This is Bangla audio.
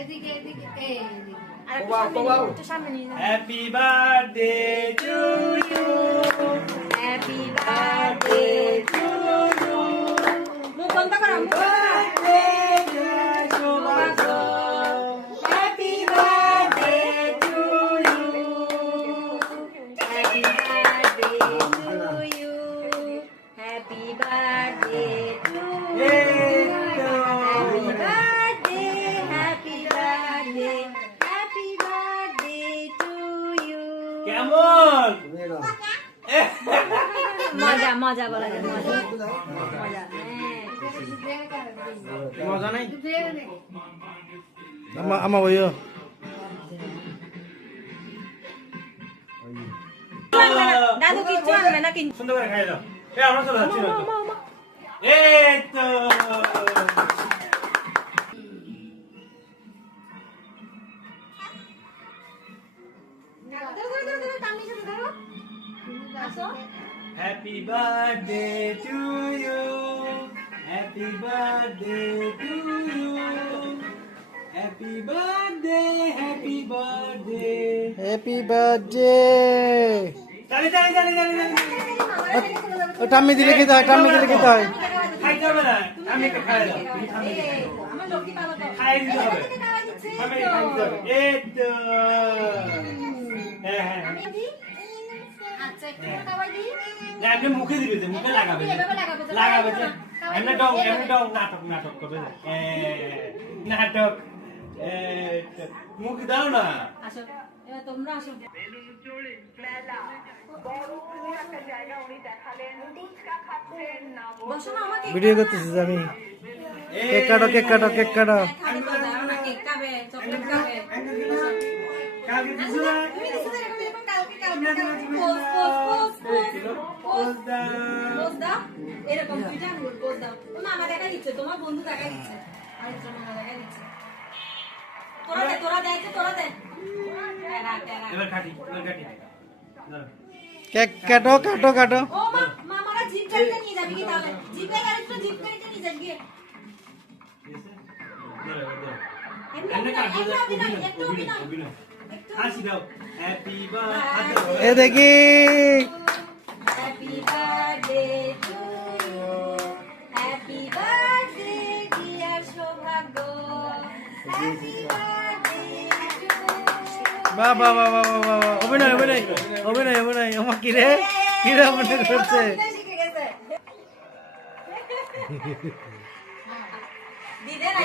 এদিকে এদিকে এই একটু সামনে নিয়ে যান। Happy birthday to you, happy birthday to you. মুখ বন্ধ করো, মুখ বন্ধ করো। Happy birthday to you, happy birthday to you, happy birthday to you, happy birthday, happy birthday, happy birthday to you. কেমন মজা মজা বলা যায়, মজা মজা, মজা নাই আমা আমা ওইও দাদু কিচ্ছু আনবে না কিন্তু সুন্দর করে খাই দাও। আমরা চলে যাচ্ছি না তো। এই তো happy birthday to you, happy birthday to you, happy birthday, happy birthday. Happy birthday তালি তালি তালি তালি তালি। ও টাম্মি দিলে কি হয়, টাম্মি দিলে কি হয়? খাইতে হবে না, আমি একটা খাই দাও। তুমি খাবে না। আমার লক্ষ্মী বাবা তো খাই দিতে হবে। খাবে খাইতে হবে। এই তো হ্যাঁ হ্যাঁ হ্যাঁ। আচ্ছা একটু খাওয়াই দিই। না, আপনি মুখে দিবে যে, মুখে লাগাবে যে। লাগাবে যে। এমনি ডং নাটক নাটক করবে যে। নাটক মুখ দাও না। আসো এবার তোমরা আসো। বসো না আমাকে ভিডিও করতেছিস আমি। কেক কাটো, কেক কাটো, কেক কাটো। খাবে তো দাও না, কেক খাবে, চকলেট খাবে। কালকে কিছু না। তুমি কিছু না, এরকম কালকে pose pose pose pose pose দাও, এরকম দুইটা আঙ্গুল পোজ দাও। ও মামা দেখা দিচ্ছে, তোমার বন্ধু দেখা দিচ্ছে, আরেকজন মামা দেখা দিচ্ছে। তোরা দে তোরা দে। এবার কাটি, এবার কাটি। কেক কাটো, কাটো, কাটো। ও মা, মামারা জিপ গাড়িতে নিয়ে যাবি কি তাহলে? জিপে গাড়িতে জিপ গাড়িতে নিয়ে যাবি গিয়ে। হাসি দাও। Happy birthday. এ দেখি happy birthday to you, happy birthday dear Soubhagya, happy birthday to বাহ বাহ বাহ বাহ বাহ বাহ। অভিনয় অভিনয় অভিনয় অভিনয় আমার কিরে কিরে অভিনয় করছে। শিখে গেছে দিদে না